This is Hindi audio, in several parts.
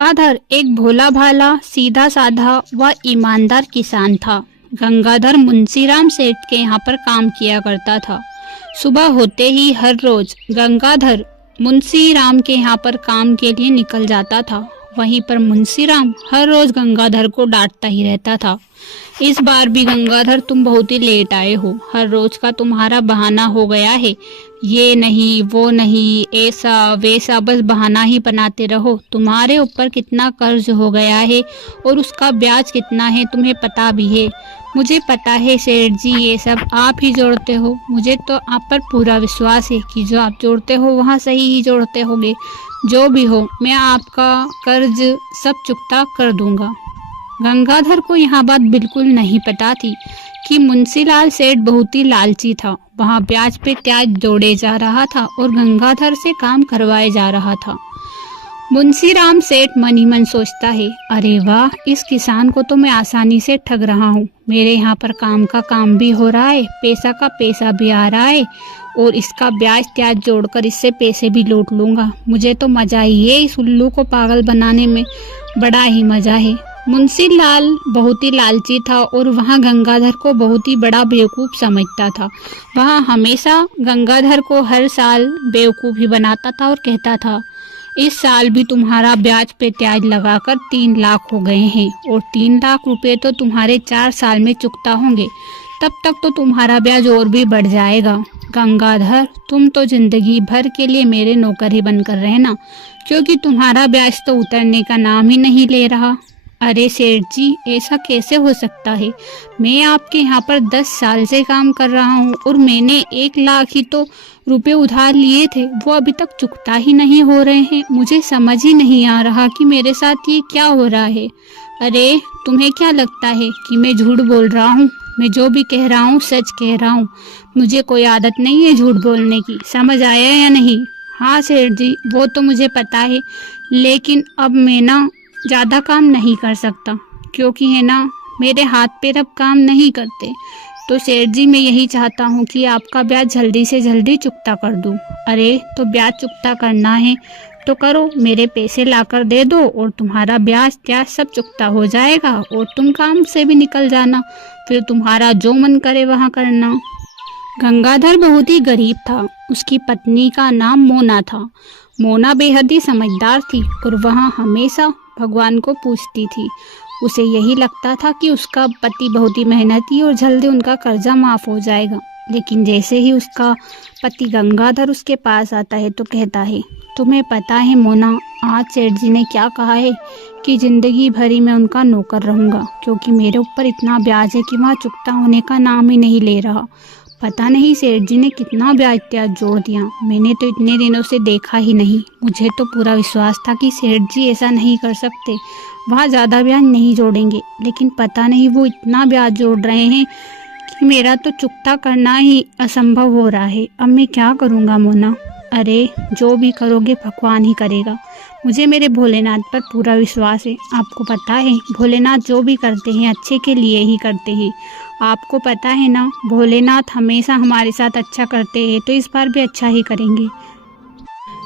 गंगाधर एक भोला भाला सीधा साधा व ईमानदार किसान था। गंगाधर मुंशीराम सेठ के यहाँ पर काम किया करता था। सुबह होते ही हर रोज गंगाधर मुंशीराम के यहाँ पर काम के लिए निकल जाता था। वहीं पर मुंशीराम हर रोज गंगाधर को डांटता ही रहता था। इस बार भी गंगाधर तुम बहुत ही लेट आए हो। हर रोज का तुम्हारा बहाना हो गया है। ये नहीं वो नहीं ऐसा वैसा बस बहाना ही बनाते रहो। तुम्हारे ऊपर कितना कर्ज हो गया है और उसका ब्याज कितना है तुम्हें पता भी है। मुझे पता है सेठ जी, ये सब आप ही जोड़ते हो। मुझे तो आप पर पूरा विश्वास है कि जो आप जोड़ते हो वहाँ सही ही जोड़ते होगे। जो भी हो, मैं आपका कर्ज सब चुकता कर दूंगा। गंगाधर को यह बात बिल्कुल नहीं पता थी कि मुंशीलाल सेठ बहुत ही लालची था। वहाँ ब्याज पे ब्याज जोड़े जा रहा था और गंगाधर से काम करवाए जा रहा था। मुंशीराम सेठ मन ही मन सोचता है, अरे वाह, इस किसान को तो मैं आसानी से ठग रहा हूँ। मेरे यहाँ पर काम का काम भी हो रहा है, पैसा का पैसा भी आ रहा है और इसका ब्याज त्याज जोड़कर इससे पैसे भी लूट लूंगा। मुझे तो मजा ही है, इस उल्लू को पागल बनाने में बड़ा ही मजा है। मुंशीलाल बहुत ही लालची था और वहाँ गंगाधर को बहुत ही बड़ा बेवकूफ़ समझता था। वह हमेशा गंगाधर को हर साल बेवकूफ़ ही बनाता था और कहता था, इस साल भी तुम्हारा ब्याज पे ब्याज लगाकर 3 लाख हो गए हैं और 3 लाख रुपए तो तुम्हारे 4 साल में चुकता होंगे। तब तक तो तुम्हारा ब्याज और भी बढ़ जाएगा। गंगाधर, तुम तो जिंदगी भर के लिए मेरे नौकर ही बनकर रहना, क्योंकि तुम्हारा ब्याज तो उतरने का नाम ही नहीं ले रहा। अरे सेठ जी, ऐसा कैसे हो सकता है? मैं आपके यहाँ पर 10 साल से काम कर रहा हूँ और मैंने 1 लाख ही तो रुपए उधार लिए थे, वो अभी तक चुकता ही नहीं हो रहे हैं। मुझे समझ ही नहीं आ रहा कि मेरे साथ ये क्या हो रहा है। अरे तुम्हें क्या लगता है कि मैं झूठ बोल रहा हूँ? मैं जो भी कह रहा हूँ सच कह रहा हूँ। मुझे कोई आदत नहीं है झूठ बोलने की। समझ आया या नहीं? हाँ सेठ जी, वो तो मुझे पता है, लेकिन अब मैं ना ज़्यादा काम नहीं कर सकता, क्योंकि है ना, मेरे हाथ पैर अब काम नहीं करते। तो सेठ जी, मैं यही चाहता हूँ कि आपका ब्याज जल्दी से जल्दी चुकता कर दूँ। अरे तो ब्याज चुकता करना है तो करो, मेरे पैसे लाकर दे दो और तुम्हारा ब्याज त्याज सब चुकता हो जाएगा और तुम काम से भी निकल जाना। फिर तुम्हारा जो मन करे वहाँ करना। गंगाधर बहुत ही गरीब था। उसकी पत्नी का नाम मोना था। मोना बेहद ही समझदार थी और वह हमेशा भगवान को पूजती थी। उसे यही लगता था कि उसका पति बहुत ही मेहनती और जल्दी उनका कर्जा माफ हो जाएगा। लेकिन जैसे ही उसका पति गंगाधर उसके पास आता है तो कहता है, तुम्हें पता है मोना, आज सेठ जी ने क्या कहा है कि जिंदगी भरी मैं उनका नौकर रहूंगा, क्योंकि मेरे ऊपर इतना ब्याज है कि वह चुकता होने का नाम ही नहीं ले रहा। पता नहीं सेठ जी ने कितना ब्याज त्याज जोड़ दिया, मैंने तो इतने दिनों से देखा ही नहीं। मुझे तो पूरा विश्वास था कि सेठ जी ऐसा नहीं कर सकते, वहाँ ज़्यादा ब्याज नहीं जोड़ेंगे, लेकिन पता नहीं वो इतना ब्याज जोड़ रहे हैं कि मेरा तो चुकता करना ही असंभव हो रहा है। अब मैं क्या करूँगा मोना? अरे जो भी करोगे भगवान ही करेगा। मुझे मेरे भोलेनाथ पर पूरा विश्वास है। आपको पता है, भोलेनाथ जो भी करते हैं अच्छे के लिए ही करते हैं। आपको पता है ना, भोलेनाथ हमेशा हमारे साथ अच्छा करते हैं, तो इस बार भी अच्छा ही करेंगे।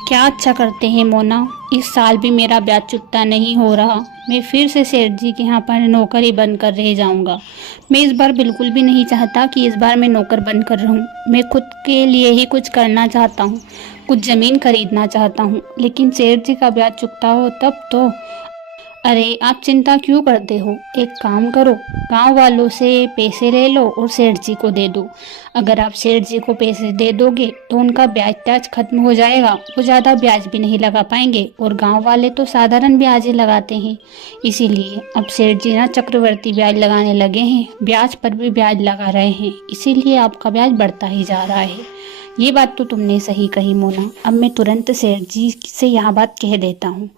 क्या अच्छा करते हैं मोना? इस साल भी मेरा ब्याज चुकता नहीं हो रहा। मैं फिर से सेठ जी के यहाँ पर नौकरी बनकर रह जाऊंगा। मैं इस बार बिल्कुल भी नहीं चाहता कि इस बार मैं नौकर बनकर रहूं। मैं खुद के लिए ही कुछ करना चाहता हूँ, कुछ ज़मीन खरीदना चाहता हूँ, लेकिन सेठ जी का ब्याज चुकता हो तब तो। अरे आप चिंता क्यों करते हो? एक काम करो, गांव वालों से पैसे ले लो और सेठ जी को दे दो। अगर आप सेठ जी को पैसे दे दोगे तो उनका ब्याज त्याज खत्म हो जाएगा, वो ज़्यादा ब्याज भी नहीं लगा पाएंगे और गांव वाले तो साधारण ब्याज ही लगाते हैं। इसीलिए अब सेठ जी ना चक्रवर्ती ब्याज लगाने लगे हैं, ब्याज पर भी ब्याज लगा रहे हैं, इसीलिए आपका ब्याज बढ़ता ही जा रहा है। ये बात तो तुमने सही कही मोना। अब मैं तुरंत सेठ जी से यह बात कह देता हूँ।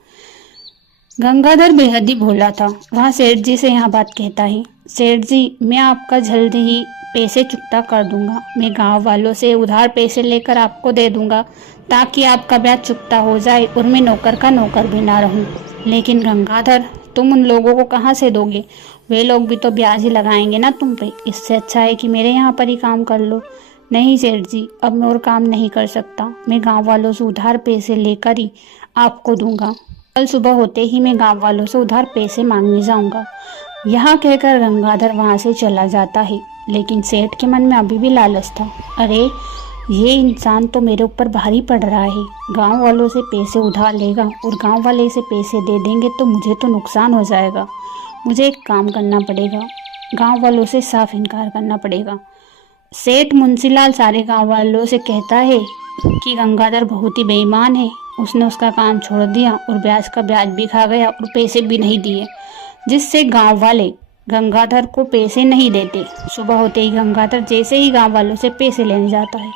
गंगाधर बेहद ही भोला था। वह सेठ जी से यह बात कहता है, सेठ जी, मैं आपका जल्दी ही पैसे चुकता कर दूंगा। मैं गांव वालों से उधार पैसे लेकर आपको दे दूंगा ताकि आपका ब्याज चुकता हो जाए और मैं नौकर का नौकर भी ना रहूं। लेकिन गंगाधर, तुम उन लोगों को कहाँ से दोगे? वे लोग भी तो ब्याज ही लगाएंगे ना तुम पे। इससे अच्छा है कि मेरे यहाँ पर ही काम कर लो। नहीं सेठ जी, अब मैं और काम नहीं कर सकता। मैं गाँव वालों से उधार पैसे लेकर ही आपको दूंगा। कल सुबह होते ही मैं गांव वालों से उधार पैसे मांगने जाऊंगा। यहाँ कहकर गंगाधर वहां से चला जाता है। लेकिन सेठ के मन में अभी भी लालच था। अरे, ये इंसान तो मेरे ऊपर भारी पड़ रहा है। गांव वालों से पैसे उधार लेगा और गांव वाले इसे पैसे दे देंगे तो मुझे तो नुकसान हो जाएगा। मुझे एक काम करना पड़ेगा, गांव वालों से साफ इनकार करना पड़ेगा। सेठ मुंशीलाल सारे गांव वालों से कहता है कि गंगाधर बहुत ही बेईमान है। उसने उसका काम छोड़ दिया और ब्याज का ब्याज भी खा गया और पैसे भी नहीं दिए, जिससे गांव वाले गंगाधर को पैसे नहीं देते। सुबह होते ही गंगाधर जैसे ही गांव वालों से पैसे लेने जाता है।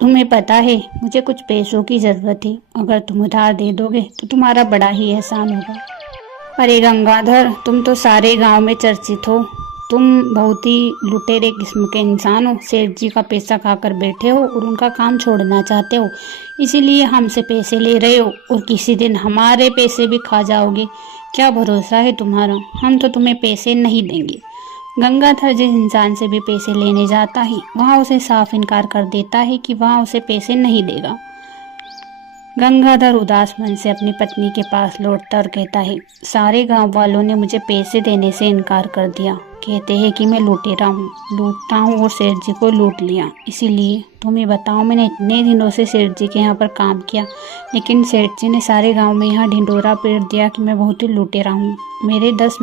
तुम्हें पता है, मुझे कुछ पैसों की ज़रूरत है। अगर तुम उधार दे दोगे तो तुम्हारा बड़ा ही एहसान होगा। अरे गंगाधर, तुम तो सारे गांव में चर्चित हो। तुम बहुत ही लुटेरे किस्म के इंसान हो। सेठ जी का पैसा खाकर बैठे हो और उनका काम छोड़ना चाहते हो, इसीलिए हमसे पैसे ले रहे हो और किसी दिन हमारे पैसे भी खा जाओगे। क्या भरोसा है तुम्हारा? हम तो तुम्हें पैसे नहीं देंगे। गंगाधर जिस इंसान से भी पैसे लेने जाता है वहाँ उसे साफ इनकार कर देता है कि वहाँ उसे पैसे नहीं देगा। गंगाधर उदास मन से अपनी पत्नी के पास लौटता और कहता है, सारे गांव वालों ने मुझे पैसे देने से इनकार कर दिया। कहते हैं कि मैं लुटेरा हूँ और सेठ जी को लूट लिया। इसीलिए तुम्हें बताओ, मैंने इतने दिनों से सेठ जी के यहाँ पर काम किया, लेकिन सेठ जी ने सारे गांव में यहाँ ढिंढोरा पीट दिया कि मैं बहुत ही लुटेरा हूँ। मेरे 10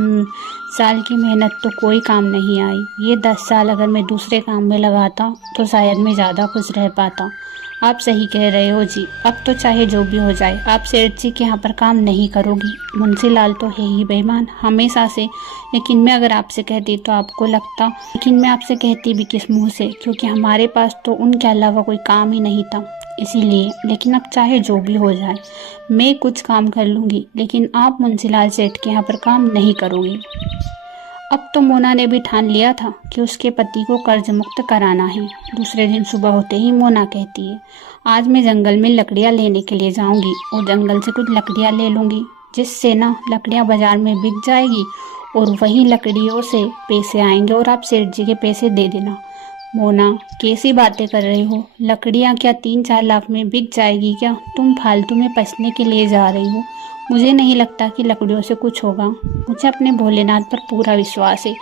साल की मेहनत तो कोई काम नहीं आई। ये 10 साल अगर मैं दूसरे काम में लगाता तो शायद मैं ज़्यादा खुश रह पाता। आप सही कह रहे हो जी। अब तो चाहे जो भी हो जाए, आप सेठ जी के यहाँ पर काम नहीं करोगी। मुंशीलाल तो है ही बेईमान हमेशा से। लेकिन मैं अगर आपसे कहती तो आपको लगता, लेकिन मैं आपसे कहती भी किस मुंह से, क्योंकि हमारे पास तो उनके अलावा कोई काम ही नहीं था। इसीलिए, लेकिन अब चाहे जो भी हो जाए, मैं कुछ काम कर लूँगी, लेकिन आप मुंशीलाल सेठ के यहाँ पर काम नहीं करोगी। अब तो मोना ने भी ठान लिया था कि उसके पति को कर्ज मुक्त कराना है। दूसरे दिन सुबह होते ही मोना कहती है, आज मैं जंगल में लकड़ियाँ लेने के लिए जाऊंगी और जंगल से कुछ लकड़ियाँ ले लूँगी, जिससे ना लकड़ियाँ बाजार में बिक जाएगी और वही लकड़ियों से पैसे आएंगे और आप सेठ जी के पैसे दे देना। मोना, कैसी बातें कर रही हो? लकड़ियाँ क्या 3-4 लाख में बिक जाएगी क्या? तुम फालतू में पसने के लिए जा रही हो। मुझे नहीं लगता कि लकड़ियों से कुछ होगा। मुझे अपने भोलेनाथ पर पूरा विश्वास है,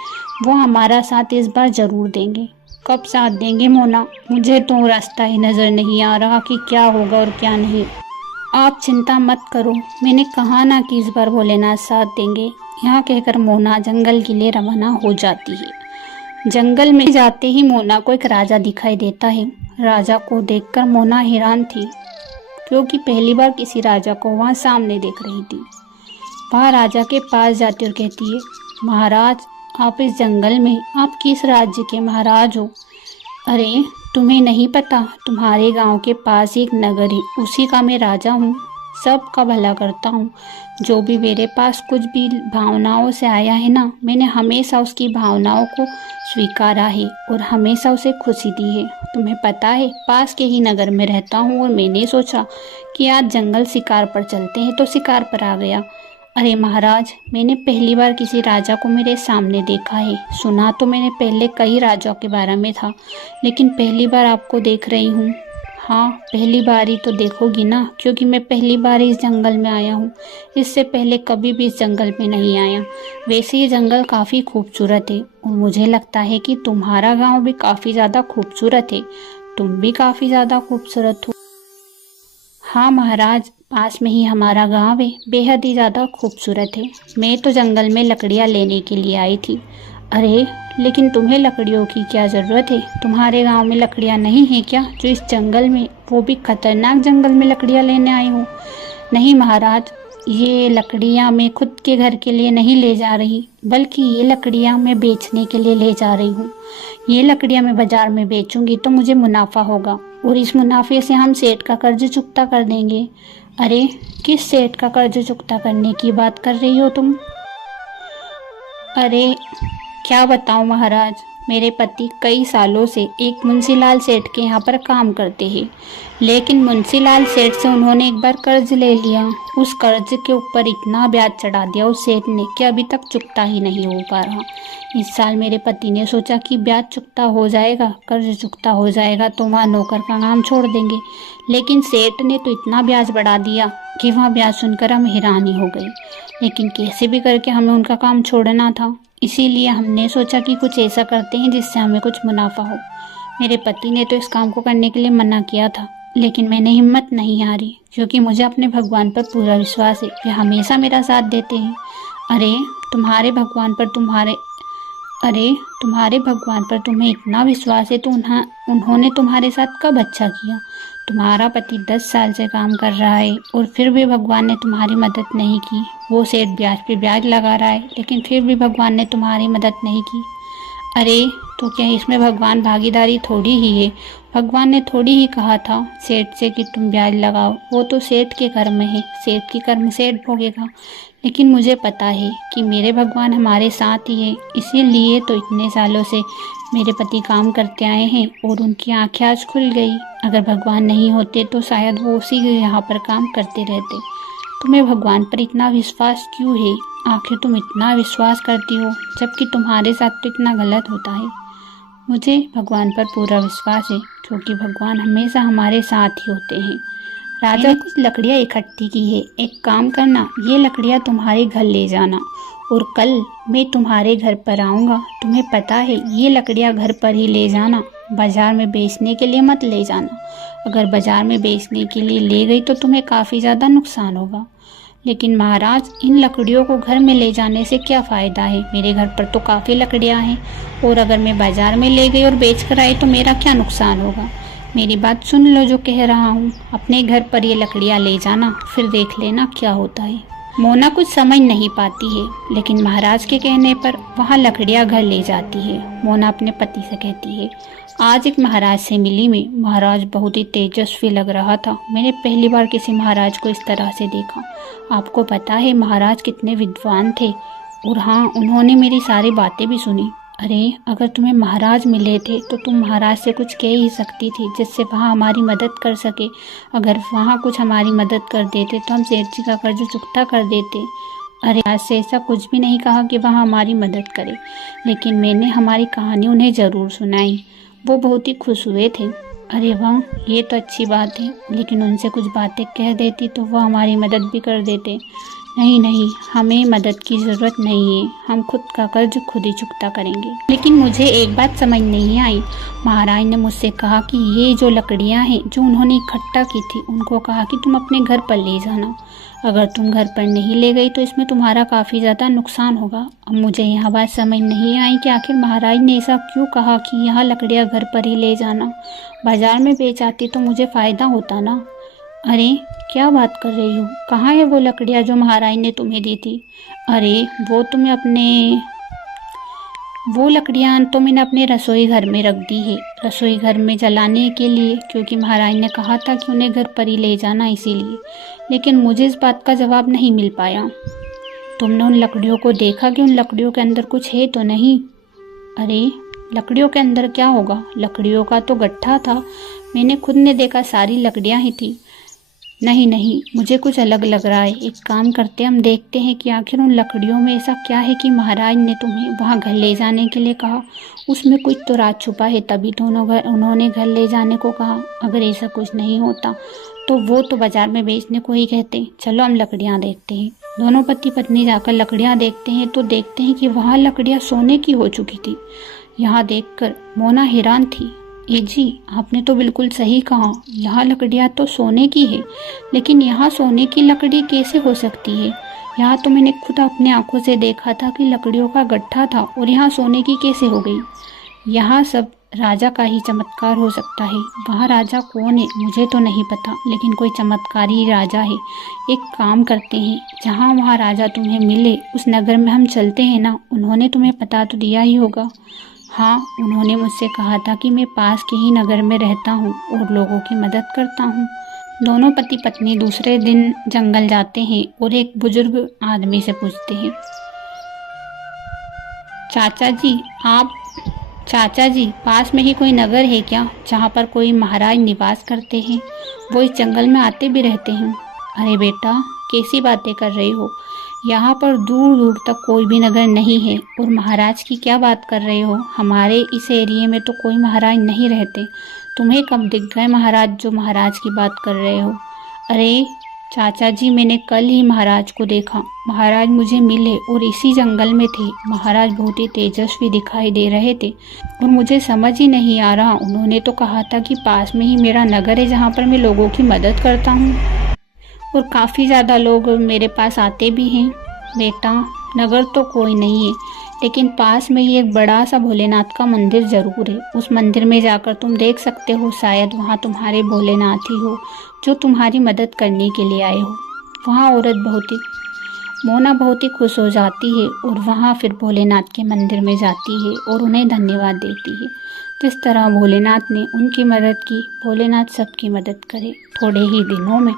वो हमारा साथ इस बार जरूर देंगे। कब साथ देंगे मोना? मुझे तो रास्ता ही नज़र नहीं आ रहा कि क्या होगा और क्या नहीं। आप चिंता मत करो, मैंने कहा ना कि इस बार भोलेनाथ साथ देंगे। यहाँ कहकर मोना जंगल के लिए रवाना हो जाती है। जंगल में जाते ही मोना को एक राजा दिखाई देता है। राजा को देखकर मोना हैरान थी, क्योंकि पहली बार किसी राजा को वहाँ सामने देख रही थी। वहाँ राजा के पास जाती और कहती है, महाराज, आप इस जंगल में आप किस राज्य के महाराज हो? अरे, तुम्हें नहीं पता, तुम्हारे गांव के पास एक नगर है, उसी का मैं राजा हूँ। सबका भला करता हूँ। जो भी मेरे पास कुछ भी भावनाओं से आया है ना, मैंने हमेशा उसकी भावनाओं को स्वीकारा है और हमेशा उसे खुशी दी है। तुम्हें पता है, पास के ही नगर में रहता हूँ और मैंने सोचा कि आज जंगल शिकार पर चलते हैं तो शिकार पर आ गया। अरे महाराज, मैंने पहली बार किसी राजा को मेरे सामने देखा है। सुना तो मैंने पहले कई राजाओं के बारे में था, लेकिन पहली बार आपको देख रही हूँ। हाँ, पहली बार ही तो देखोगी ना, क्योंकि मैं पहली बार इस जंगल में आया हूँ। इससे पहले कभी भी इस जंगल में नहीं आया। वैसे ये जंगल काफ़ी खूबसूरत है और मुझे लगता है कि तुम्हारा गांव भी काफ़ी ज़्यादा खूबसूरत है। तुम भी काफ़ी ज़्यादा खूबसूरत हो। हाँ महाराज, पास में ही हमारा गांव है, बेहद ही ज़्यादा खूबसूरत है। मैं तो जंगल में लकड़ियाँ लेने के लिए आई थी। अरे, लेकिन तुम्हें लकड़ियों की क्या ज़रूरत है? तुम्हारे गांव में लकड़ियाँ नहीं हैं क्या, जो इस जंगल में, वो भी खतरनाक जंगल में लकड़ियाँ लेने आई हो? नहीं महाराज, ये लकड़ियाँ मैं खुद के घर के लिए नहीं ले जा रही, बल्कि ये लकड़ियाँ मैं बेचने के लिए ले जा रही हूँ। ये लकड़ियाँ मैं बाजार में बेचूंगी तो मुझे मुनाफा होगा और इस मुनाफे से हम सेठ का कर्ज चुकता कर देंगे। अरे, किस सेठ का कर्ज चुकता करने की बात कर रही हो तुम? अरे, क्या बताऊं महाराज, मेरे पति कई सालों से एक मुंशीलाल सेठ के यहाँ पर काम करते हैं, लेकिन मुंशीलाल सेठ से उन्होंने एक बार कर्ज ले लिया। उस कर्ज के ऊपर इतना ब्याज चढ़ा दिया उस सेठ ने कि अभी तक चुकता ही नहीं हो पा रहा। इस साल मेरे पति ने सोचा कि ब्याज चुकता हो जाएगा, कर्ज चुकता हो जाएगा तो वहाँ नौकर का काम छोड़ देंगे, लेकिन सेठ ने तो इतना ब्याज बढ़ा दिया कि वहाँ ब्याज सुनकर हम हैरान ही हो गए। लेकिन कैसे भी करके हमें उनका काम छोड़ना था, इसीलिए हमने सोचा कि कुछ ऐसा करते हैं जिससे हमें कुछ मुनाफा हो। मेरे पति ने तो इस काम को करने के लिए मना किया था, लेकिन मैंने हिम्मत नहीं हारी, क्योंकि मुझे अपने भगवान पर पूरा विश्वास है कि हमेशा मेरा साथ देते हैं। अरे तुम्हारे भगवान पर तुम्हें इतना विश्वास है तो उन्होंने तुम्हारे साथ कब अच्छा किया? तुम्हारा पति 10 साल से काम कर रहा है और फिर भी भगवान ने तुम्हारी मदद नहीं की। वो सेठ ब्याज पे ब्याज लगा रहा है, लेकिन फिर भी भगवान ने तुम्हारी मदद नहीं की। अरे तो क्या इसमें भगवान भागीदारी थोड़ी ही है? भगवान ने थोड़ी ही कहा था सेठ से कि तुम ब्याज लगाओ, वो तो सेठ के कर्म है, सेठ की कर्म सेठ भोगेगा। लेकिन मुझे पता है कि मेरे भगवान हमारे साथ ही है, इसीलिए तो इतने सालों से मेरे पति काम करते आए हैं और उनकी आंखें आज खुल गई। अगर भगवान नहीं होते तो शायद वो उसी यहाँ पर काम करते रहते। तुम्हें भगवान पर इतना विश्वास क्यों है? आखिर तुम इतना विश्वास करती हो जबकि तुम्हारे साथ तो इतना गलत होता है। मुझे भगवान पर पूरा विश्वास है, क्योंकि भगवान हमेशा हमारे साथ ही होते हैं। राजा ने कुछ लकड़ियाँ इकट्ठी की है, एक काम करना, ये लकड़ियाँ तुम्हारे घर ले जाना और कल मैं तुम्हारे घर पर आऊँगा। तुम्हें पता है ये लकड़ियाँ घर पर ही ले जाना, बाजार में बेचने के लिए मत ले जाना। अगर बाजार में बेचने के लिए ले गई तो तुम्हें काफ़ी ज़्यादा नुकसान होगा। लेकिन महाराज, इन लकड़ियों को घर में ले जाने से क्या फ़ायदा है? मेरे घर पर तो काफ़ी लकड़ियाँ हैं और अगर मैं बाज़ार में ले गई और बेच कर आई तो मेरा क्या नुकसान होगा? मेरी बात सुन लो जो कह रहा हूँ, अपने घर पर ये लकड़ियाँ ले जाना, फिर देख लेना क्या होता है। मोना कुछ समझ नहीं पाती है, लेकिन महाराज के कहने पर वहाँ लकड़ियाँ घर ले जाती है। मोना अपने पति से कहती है, आज एक महाराज से मिली मैं। महाराज बहुत ही तेजस्वी लग रहा था। मैंने पहली बार किसी महाराज को इस तरह से देखा। आपको पता है महाराज कितने विद्वान थे, और हाँ, उन्होंने मेरी सारी बातें भी सुनी। अरे अगर तुम्हें महाराज मिले थे तो तुम महाराज से कुछ कह ही सकती थी जिससे वहाँ हमारी मदद कर सके। अगर वहाँ कुछ हमारी मदद कर देते तो हम सेठ जी का कर्ज चुकता कर देते। अरे आज से ऐसा कुछ भी नहीं कहा कि वहाँ हमारी मदद करे, लेकिन मैंने हमारी कहानी उन्हें ज़रूर सुनाई। वो बहुत ही खुश हुए थे। अरे वाह, ये तो अच्छी बात है, लेकिन उनसे कुछ बातें कह देती तो वो हमारी मदद भी कर देते। नहीं नहीं, हमें मदद की ज़रूरत नहीं है, हम खुद का कर्ज खुद ही चुकता करेंगे। लेकिन मुझे एक बात समझ नहीं आई। महाराज ने मुझसे कहा कि ये जो लकड़ियाँ हैं जो उन्होंने इकट्ठा की थी, उनको कहा कि तुम अपने घर पर ले जाना। अगर तुम घर पर नहीं ले गई तो इसमें तुम्हारा काफ़ी ज़्यादा नुकसान होगा। अब मुझे यह बात समझ नहीं आई कि आखिर महाराज ने ऐसा क्यों कहा कि यह लकड़ियाँ घर पर ही ले जाना। बाजार में बेच आती तो मुझे फ़ायदा होता ना। अरे क्या बात कर रही हो? कहाँ है वो लकड़ियाँ जो महाराज ने तुम्हें दी थी? अरे वो लकड़ियाँ तो मैंने अपने रसोई घर में रख दी है, रसोई घर में जलाने के लिए, क्योंकि महाराज ने कहा था कि उन्हें घर पर ही ले जाना, इसीलिए। लेकिन मुझे इस बात का जवाब नहीं मिल पाया। तुमने उन लकड़ियों को देखा कि उन लकड़ियों के अंदर कुछ है तो नहीं? अरे लकड़ियों के अंदर क्या होगा? लकड़ियों का तो गट्ठा था, मैंने खुद ने देखा, सारी लकड़ियाँ ही थी। नहीं नहीं, मुझे कुछ अलग लग रहा है। एक काम करते हैं, हम देखते हैं कि आखिर उन लकड़ियों में ऐसा क्या है कि महाराज ने तुम्हें वहाँ घर ले जाने के लिए कहा। उसमें कुछ तो राज छुपा है, तभी तो उन्होंने घर ले जाने को कहा। अगर ऐसा कुछ नहीं होता तो वो तो बाजार में बेचने को ही कहते। चलो हम लकड़ियाँ देखते हैं। दोनों पति पत्नी जाकर लकड़ियाँ देखते हैं तो देखते हैं कि वहाँ लकड़ियाँ सोने की हो चुकी थी। यहाँ देखकर मोना हैरान थी। ए जी, आपने तो बिल्कुल सही कहा, यहाँ लकड़ियाँ तो सोने की है, लेकिन यहाँ सोने की लकड़ी कैसे हो सकती है? यहाँ तो मैंने खुद अपने आंखों से देखा था कि लकड़ियों का गट्ठा था, और यहाँ सोने की कैसे हो गई? यहाँ सब राजा का ही चमत्कार हो सकता है। वहाँ राजा कौन है मुझे तो नहीं पता, लेकिन कोई चमत्कारी राजा है। एक काम करते हैं, जहाँ वहाँ राजा तुम्हें मिले उस नगर में हम चलते हैं ना। उन्होंने तुम्हें पता तो दिया ही होगा। हाँ, उन्होंने मुझसे कहा था कि मैं पास के ही नगर में रहता हूँ और लोगों की मदद करता हूँ। दोनों पति पत्नी दूसरे दिन जंगल जाते हैं और एक बुजुर्ग आदमी से पूछते हैं, चाचा जी, आप चाचा जी, पास में ही कोई नगर है क्या जहाँ पर कोई महाराज निवास करते हैं? वो इस जंगल में आते भी रहते हैं। अरे बेटा, कैसी बातें कर रही हो? यहाँ पर दूर दूर तक कोई भी नगर नहीं है। और महाराज की क्या बात कर रहे हो? हमारे इस एरिया में तो कोई महाराज नहीं रहते। तुम्हें कब दिख गए महाराज जो महाराज की बात कर रहे हो? अरे चाचा जी, मैंने कल ही महाराज को देखा। महाराज मुझे मिले और इसी जंगल में थे। महाराज बहुत ही तेजस्वी दिखाई दे रहे थे और मुझे समझ ही नहीं आ रहा। उन्होंने तो कहा था कि पास में ही मेरा नगर है जहाँ पर मैं लोगों की मदद करता हूँ और काफ़ी ज़्यादा लोग मेरे पास आते भी हैं। बेटा, नगर तो कोई नहीं है, लेकिन पास में ही एक बड़ा सा भोलेनाथ का मंदिर ज़रूर है। उस मंदिर में जाकर तुम देख सकते हो, शायद वहाँ तुम्हारे भोलेनाथ ही हो जो तुम्हारी मदद करने के लिए आए हो। वहाँ मोना बहुत ही खुश हो जाती है और वहाँ फिर भोलेनाथ के मंदिर में जाती है और उन्हें धन्यवाद देती है। किस तरह भोलेनाथ ने उनकी मदद की। भोलेनाथ सबकी मदद करे। थोड़े ही दिनों में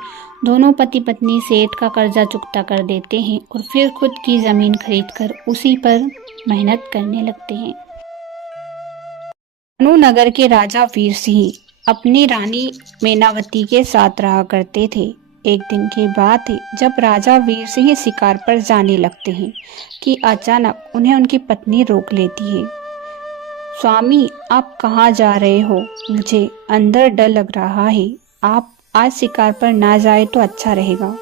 दोनों पति पत्नी सेठ का कर्जा चुकता कर देते हैं और फिर खुद की ज़मीन खरीदकर उसी पर मेहनत करने लगते हैं। नगर के राजा वीर सिंह अपनी रानी मेनावती के साथ रहा करते थे। एक दिन की बात है जब राजा वीर सिंह शिकार पर जाने लगते हैं कि अचानक उन्हें उनकी पत्नी रोक लेती है। स्वामी, आप कहाँ जा रहे हो? मुझे अंदर डर लग रहा है। आप आज शिकार पर ना जाए तो अच्छा रहेगा।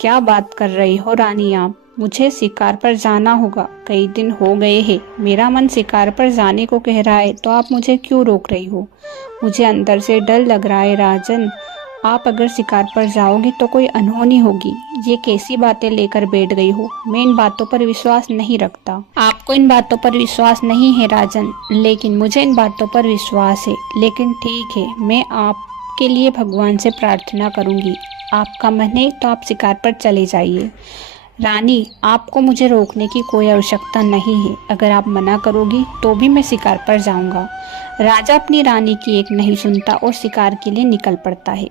क्या बात कर रही हो रानी आप? मुझे शिकार पर जाना होगा। कई दिन हो गए हैं, मेरा मन शिकार पर जाने को कह रहा है, तो आप मुझे क्यों रोक रही हो? मुझे अंदर से डर लग रहा है राजन। आप अगर शिकार पर जाओगी तो कोई अनहोनी होगी। ये कैसी बातें लेकर बैठ गई हो? मैं इन बातों पर विश्वास नहीं रखता। आपको इन बातों पर विश्वास नहीं है राजन, लेकिन मुझे इन बातों पर विश्वास है। लेकिन ठीक है, मैं आपके लिए भगवान से प्रार्थना करूंगी। आपका मन है तो आप शिकार पर चले जाइए। रानी, आपको मुझे रोकने की कोई आवश्यकता नहीं है। अगर आप मना करोगी तो भी मैं शिकार पर जाऊंगा। राजा अपनी रानी की एक नहीं सुनता और शिकार के लिए निकल पड़ता है।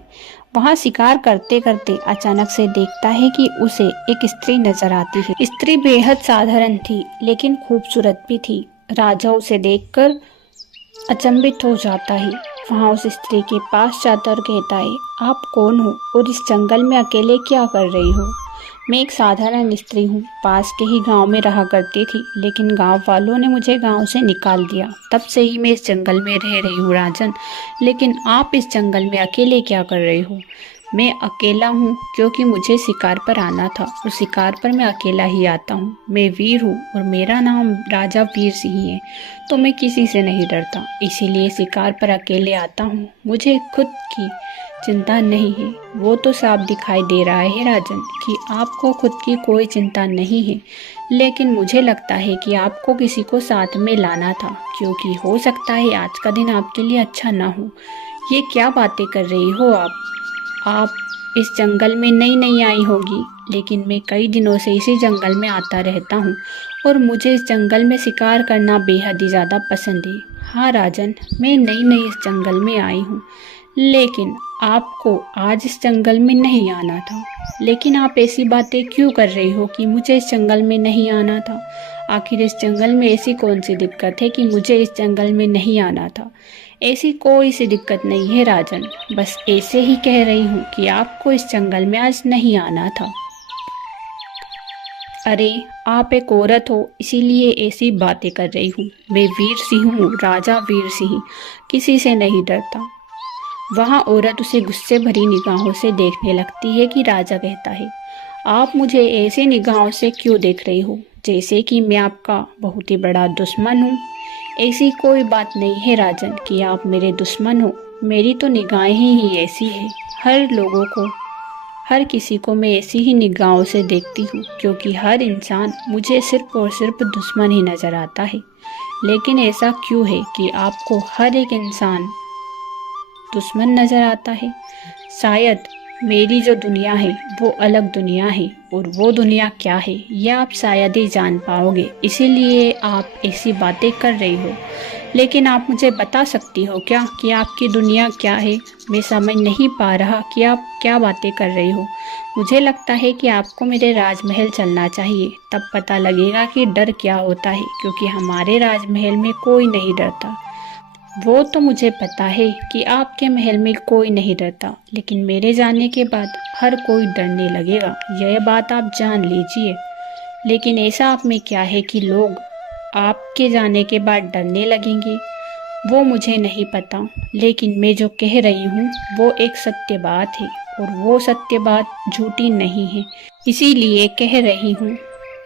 वहाँ शिकार करते करते अचानक से देखता है कि उसे एक स्त्री नजर आती है। स्त्री बेहद साधारण थी लेकिन खूबसूरत भी थी। राजा उसे देखकर अचंभित हो जाता है। वहाँ उस स्त्री के पास जाता और कहता है, आप कौन हो और इस जंगल में अकेले क्या कर रही हो? मैं एक साधारण स्त्री हूँ, पास के ही गांव में रहा करती थी, लेकिन गांव वालों ने मुझे गांव से निकाल दिया। तब से ही मैं इस जंगल में रह रही हूँ राजन। लेकिन आप इस जंगल में अकेले क्या कर रहे हो? मैं अकेला हूँ क्योंकि मुझे शिकार पर आना था और शिकार पर मैं अकेला ही आता हूँ। मैं वीर हूँ और मेरा नाम राजा वीर सिंह है, तो मैं किसी से नहीं डरता, इसीलिए शिकार पर अकेले आता हूँ। मुझे खुद की चिंता नहीं है। वो तो साफ दिखाई दे रहा है राजन कि आपको खुद की कोई चिंता नहीं है, लेकिन मुझे लगता है कि आपको किसी को साथ में लाना था, क्योंकि हो सकता है आज का दिन आपके लिए अच्छा ना हो। ये क्या बातें कर रही हो आप इस जंगल में नई आई होगी, लेकिन मैं कई दिनों से इसी जंगल में आता रहता हूँ और मुझे इस जंगल में शिकार करना बेहद ही ज़्यादा पसंद है। हाँ राजन, मैं नई इस जंगल में आई हूँ, लेकिन आपको आज इस जंगल में नहीं आना था। लेकिन आप ऐसी बातें क्यों कर रही हो कि मुझे इस जंगल में नहीं आना था? आखिर इस जंगल में ऐसी कौन सी दिक्कत है कि मुझे इस जंगल में नहीं आना था? ऐसी कोई सी दिक्कत नहीं है राजन, बस ऐसे ही कह रही हूँ कि आपको इस जंगल में आज नहीं आना था। अरे, आप एक औरत हो, इसीलिए ऐसी बातें कर रही हूँ। मैं वीर सिंह हूँ, राजा वीर सिंह, किसी से नहीं डरता। वहाँ औरत उसे गुस्से भरी निगाहों से देखने लगती है कि राजा कहता है, आप मुझे ऐसे निगाहों से क्यों देख रही हो, जैसे कि मैं आपका बहुत ही बड़ा दुश्मन हूँ। ऐसी कोई बात नहीं है राजन कि आप मेरे दुश्मन हो। मेरी तो निगाहें ही ऐसी है। हर किसी को मैं ऐसी ही निगाहों से देखती हूँ, क्योंकि हर इंसान मुझे सिर्फ और सिर्फ दुश्मन ही नज़र आता है। लेकिन ऐसा क्यों है कि आपको हर एक इंसान दुश्मन नज़र आता है? शायद मेरी जो दुनिया है वो अलग दुनिया है, और वो दुनिया क्या है ये आप शायद ही जान पाओगे, इसीलिए आप ऐसी बातें कर रही हो। लेकिन आप मुझे बता सकती हो क्या कि आपकी दुनिया क्या है? मैं समझ नहीं पा रहा कि आप क्या बातें कर रही हो। मुझे लगता है कि आपको मेरे राजमहल चलना चाहिए, तब पता लगेगा कि डर क्या होता है, क्योंकि हमारे राजमहल में कोई नहीं डरता। वो तो मुझे पता है कि आपके महल में कोई नहीं डरता, लेकिन मेरे जाने के बाद हर कोई डरने लगेगा, यह बात आप जान लीजिए। लेकिन ऐसा आप में क्या है कि लोग आपके जाने के बाद डरने लगेंगे? वो मुझे नहीं पता, लेकिन मैं जो कह रही हूँ वो एक सत्य बात है, और वो सत्य बात झूठी नहीं है, इसीलिए कह रही हूँ।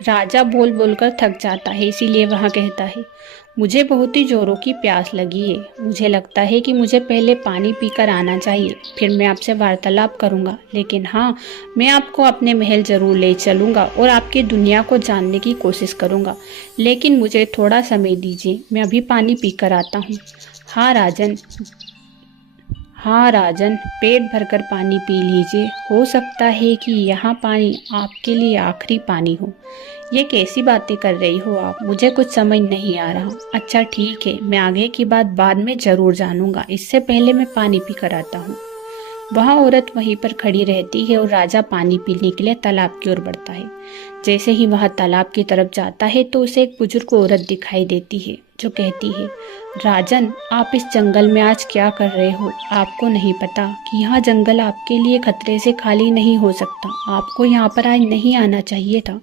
राजा बोल बोलकर थक जाता है, इसीलिए वह कहता है, मुझे बहुत ही जोरों की प्यास लगी है। मुझे लगता है कि मुझे पहले पानी पीकर आना चाहिए, फिर मैं आपसे वार्तालाप करूंगा। लेकिन हाँ, मैं आपको अपने महल जरूर ले चलूंगा और आपकी दुनिया को जानने की कोशिश करूंगा, लेकिन मुझे थोड़ा समय दीजिए, मैं अभी पानी पीकर आता हूँ। हाँ राजन, हाँ राजन, पेट भरकर पानी पी लीजिए, हो सकता है कि यहाँ पानी आपके लिए आखिरी पानी हो। ये कैसी बातें कर रही हो आप? मुझे कुछ समझ नहीं आ रहा। अच्छा ठीक है, मैं आगे की बात बाद में जरूर जानूंगा, इससे पहले मैं पानी पी कर आता हूँ। वह औरत वहीं पर खड़ी रहती है और राजा पानी पीने के लिए तालाब की ओर बढ़ता है। जैसे ही वह तालाब की तरफ जाता है तो उसे एक बुजुर्ग औरत दिखाई देती है, जो कहती है, राजन, आप इस जंगल में आज क्या कर रहे हो? आपको नहीं पता कि यह जंगल आपके लिए खतरे से खाली नहीं हो सकता? आपको यहाँ पर आज नहीं आना चाहिए था।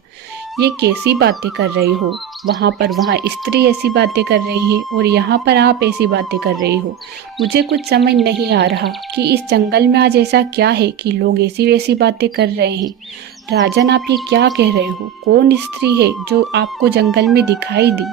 ये कैसी बातें कर रही हो? वहाँ स्त्री ऐसी बातें कर रही है और यहाँ पर आप ऐसी बातें कर रही हो। मुझे कुछ समझ नहीं आ रहा कि इस जंगल में आज ऐसा क्या है कि लोग ऐसी वैसी बातें कर रहे हैं। राजन, आप ये क्या कह रहे हो? कौन स्त्री है जो आपको जंगल में दिखाई दी?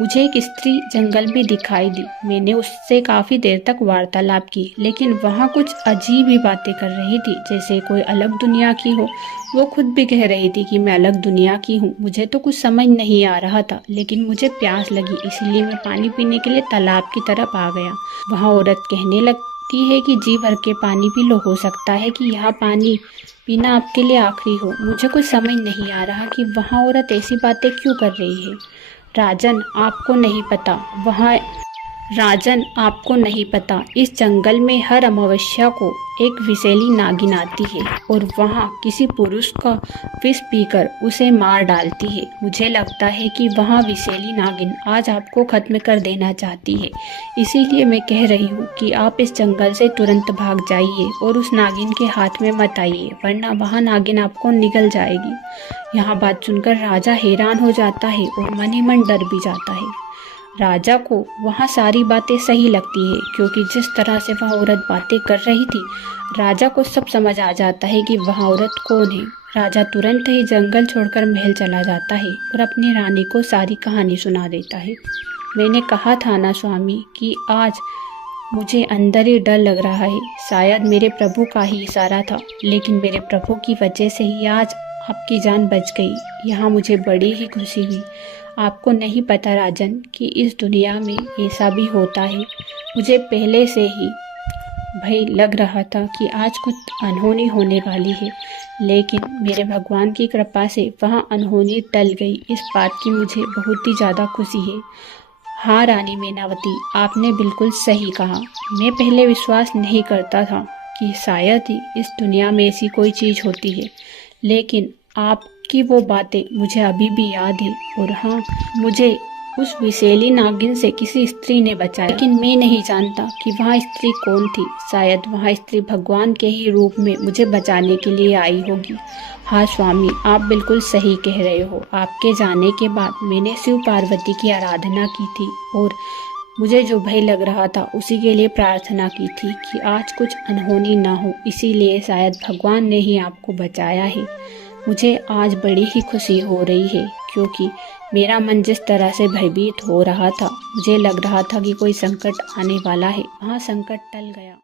मुझे एक स्त्री जंगल में दिखाई दी। मैंने उससे काफी देर तक वार्तालाप की, लेकिन वहाँ कुछ अजीब ही बातें कर रही थी, जैसे कोई अलग दुनिया की हो। वो खुद भी कह रही थी कि मैं अलग दुनिया की हूँ। मुझे तो कुछ समझ नहीं आ रहा था, लेकिन मुझे प्यास लगी, इसलिए मैं पानी पीने के लिए तालाब की तरफ आ गया। वहाँ औरत कहने लगती है कि जी भर के पानी पी लो, हो सकता है कि यह पानी पीना आपके लिए आखिरी हो। मुझे कुछ समझ नहीं आ रहा कि वहाँ औरत ऐसी बातें क्यों कर रही है। राजन, आपको नहीं पता, आपको नहीं पता, इस जंगल में हर अमावस्या को एक विषैली नागिन आती है और वहाँ किसी पुरुष का विष पीकर उसे मार डालती है। मुझे लगता है कि वहाँ विषैली नागिन आज आपको खत्म कर देना चाहती है, इसीलिए मैं कह रही हूँ कि आप इस जंगल से तुरंत भाग जाइए और उस नागिन के हाथ में मत आइए, वरना वहाँ नागिन आपको निगल जाएगी। यहाँ बात सुनकर राजा हैरान हो जाता है और मन ही मन डर भी जाता है। राजा को वहाँ सारी बातें सही लगती है, क्योंकि जिस तरह से वह औरत बातें कर रही थी, राजा को सब समझ आ जाता है कि वह औरत कौन है। राजा तुरंत ही जंगल छोड़कर महल चला जाता है और अपनी रानी को सारी कहानी सुना देता है। मैंने कहा था ना स्वामी कि आज मुझे अंदर ही डर लग रहा है। शायद मेरे प्रभु का ही इशारा था, लेकिन मेरे प्रभु की वजह से ही आज आपकी जान बच गई। यहाँ मुझे बड़ी ही खुशी हुई। आपको नहीं पता राजन कि इस दुनिया में ऐसा भी होता है। मुझे पहले से ही भय लग रहा था कि आज कुछ अनहोनी होने वाली है, लेकिन मेरे भगवान की कृपा से वह अनहोनी टल गई। इस बात की मुझे बहुत ही ज़्यादा खुशी है। हाँ रानी मैनावती, आपने बिल्कुल सही कहा। मैं पहले विश्वास नहीं करता था कि शायद ही इस दुनिया में ऐसी कोई चीज़ होती है, लेकिन आपकी वो बातें मुझे अभी भी याद है। और हाँ, मुझे उस विषैली नागिन से किसी स्त्री ने बचाया, लेकिन मैं नहीं जानता कि वह स्त्री कौन थी। शायद वह स्त्री भगवान के ही रूप में मुझे बचाने के लिए आई होगी। हाँ स्वामी, आप बिल्कुल सही कह रहे हो। आपके जाने के बाद मैंने शिव पार्वती की आराधना की थी और मुझे जो भय लग रहा था उसी के लिए प्रार्थना की थी कि आज कुछ अनहोनी ना हो, इसीलिए शायद भगवान ने ही आपको बचाया है। मुझे आज बड़ी ही खुशी हो रही है, क्योंकि मेरा मन जिस तरह से भयभीत हो रहा था, मुझे लग रहा था कि कोई संकट आने वाला है, वहाँ संकट टल गया।